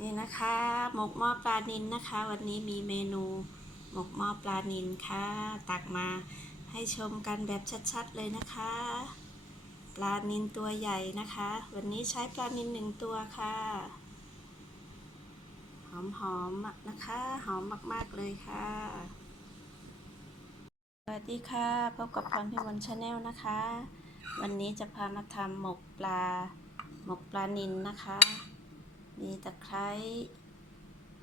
นี่นะคะหมกหม้อปลานินนะคะ วันนี้มีเมนูหมกหม้อปลานินค่ะ ตักมาให้ชมกันแบบชัดๆเลยนะคะ ปลานินตัวใหญ่นะคะ วันนี้ใช้ปลานินหนึ่งตัวค่ะ หอมๆนะคะ หอมมากๆเลยค่ะ สวัสดีค่ะพบกับพรพิมลชาแนลนะคะ วันนี้จะพามาทำหมกปลาหมกปลานินนะคะ มีตะไคร้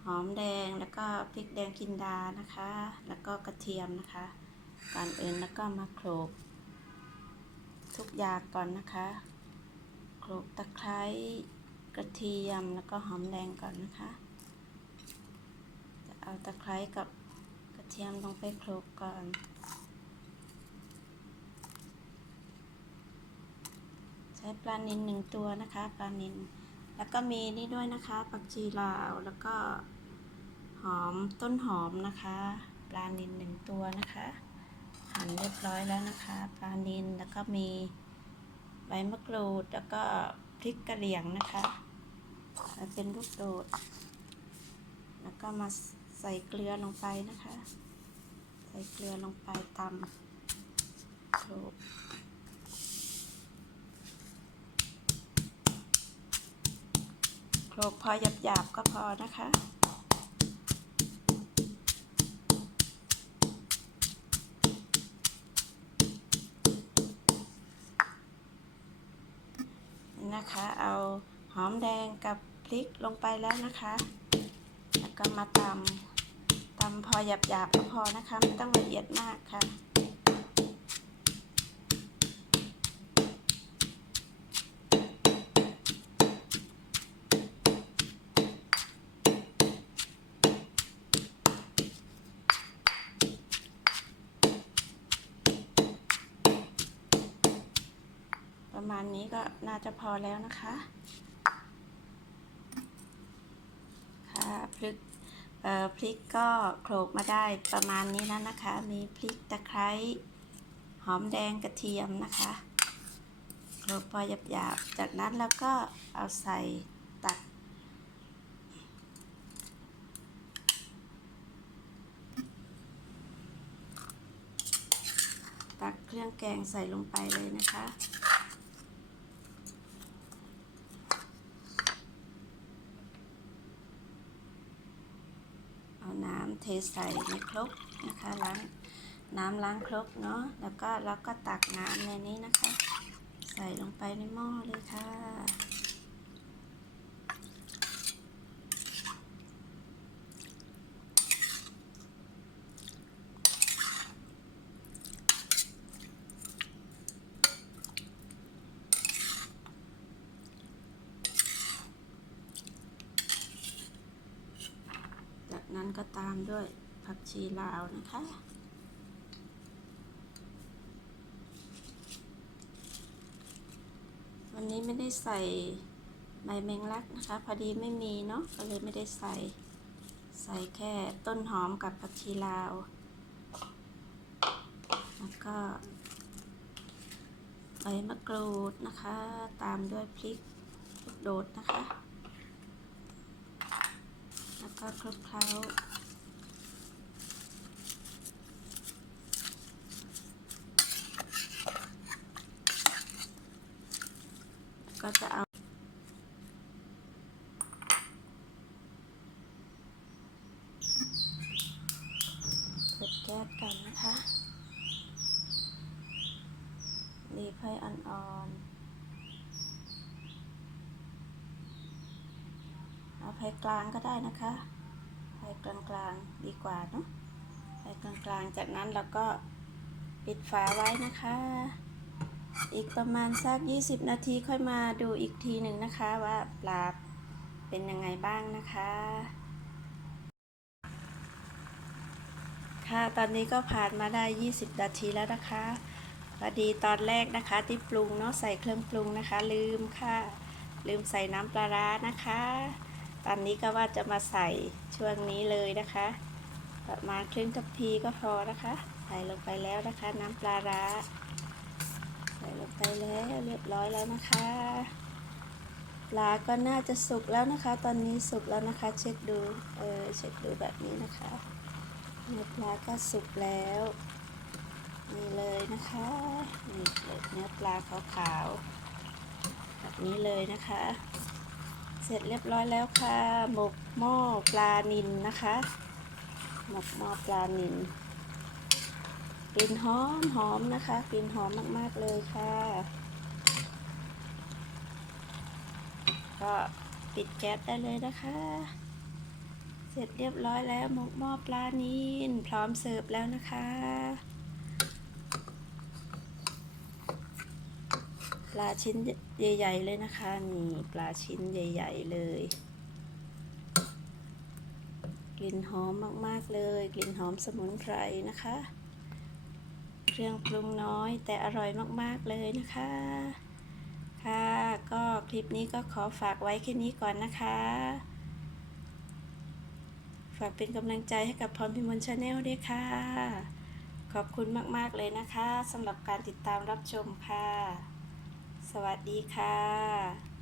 หอมแดงแล้วก็พริกแดงกินดานะคะ แล้วก็กระเทียมนะคะก่อนอื่นแล้วก็มาโขลกทุกอย่างก่อนนะคะโขลกตะไคร้กระเทียมแล้วก็หอมแดงก่อนนะคะ จะเอาตะไคร้กับกระเทียมลงไปโขลกก่อนใช้ปลานินหนึ่งตัวนะคะปลานิน แล้วก็มีนี่ด้วยนะคะผักชีลาวแล้วก็หอมต้นหอมนะคะปลานินหนึ่งตัวนะคะหั่นเรียบร้อยแล้วนะคะปลานินแล้วก็มีใบมะกรูดแล้วก็พริกกระเหรี่ยงนะคะแล้วเป็นลูกโดด แล้วก็มาใส่เกลือลงไปนะคะ ใส่เกลือลงไปตำโขลก โขลกพอหยาบๆก็พอนะคะนะคะ เอาหอมแดงกับพริกลงไปแล้วนะคะ แล้วก็มาตำตำพอหยาบๆก็พอนะคะ ไม่ต้องละเอียดมากค่ะ ประมาณนี้ก็น่าจะพอแล้วนะคะค่ะพริกเอ่อพริกก็โขลกมาได้ประมาณนี้แล้วนะคะ มีพริกตะไคร้หอมแดงกระเทียมนะคะโขลกพอหยาบๆ จากนั้นแล้วก็เอาใส่ตัก ตักเครื่องแกงใส่ลงไปเลยนะคะ เทใส่ในครกนะคะล้างน้ำล้างครกเนาะแล้วก็เราก็ตักน้ำในนี้นะคะ ใส่ลงไปในหม้อเลยค่ะ ตามด้วยผักชีลาวนะคะ วันนี้ไม่ได้ใส่ใบแมงลักนะคะ พอดีไม่มีเนาะก็เลยไม่ได้ใส่ใส่แค่ต้นหอมกับผักชีลาว แล้วก็ใบมะกรูดนะคะ ตามด้วยพริกโดดนะคะ แล้วก็คลุกเคล้า ก็จะเอาเปิดแก๊สกันนะคะรีบให้อ่อนๆเอาไฟกลางก็ได้นะคะไฟกลางๆดีกว่าเนาะไฟกลางๆ จากนั้นเราก็ปิดฝาไว้นะคะ อีกประมาณสัก 20 นาทีค่อยมาดูอีกทีหนึ่งนะคะว่าปลาเป็นยังไงบ้างนะคะ ค่ะตอนนี้ก็ผ่านมาได้ 20 นาทีแล้วนะคะพอดีตอนแรกนะคะที่ปรุงเนาะใส่เครื่องปรุงนะคะ ลืมค่ะ ลืมใส่น้ำปลาร้านะคะ ตอนนี้ก็ว่าจะมาใส่ช่วงนี้เลยนะคะ ประมาณครึ่งทัพพีก็พอนะคะ ใส่ลงไปแล้วนะคะ น้ำปลาร้า ใส่ลงไปแล้วเรียบร้อยแล้วนะคะปลาก็น่าจะสุกแล้วนะคะ ตอนนี้สุกแล้วนะคะ เช็คดูเออเช็คดูแบบนี้นะคะเนื้อปลาก็สุกแล้วนี่เลยนะคะนี่เลยเนื้อปลาขาวๆแบบนี้เลยนะคะ เสร็จเรียบร้อยแล้วค่ะหมกหม้อปลานินนะคะหมกหม้อปลานิน กลิ่นหอมหอมนะคะกลิ่นหอมมาก ๆ เลยค่ะ ก็ปิดแก๊สได้เลยนะคะ เสร็จเรียบร้อยแล้วหมกหม้อปลานินพร้อมเสิร์ฟแล้วนะคะปลาชิ้นใหญ่ ๆ เลยนะคะ นี่ปลาชิ้นใหญ่ ๆ เลยกลิ่นหอมมาก ๆ เลย กลิ่นหอมสมุนไพรนะคะ เครื่องปรุงน้อย แต่อร่อยมากๆเลยนะคะ ค่ะ ก็คลิปนี้ก็ขอฝากไว้แค่นี้ก่อนนะคะ ฝากเป็นกำลังใจให้กับพรพิมลชาแนลด้วยค่ะ ขอบคุณมากๆเลยนะคะสำหรับการติดตามรับชมค่ะ สวัสดีค่ะ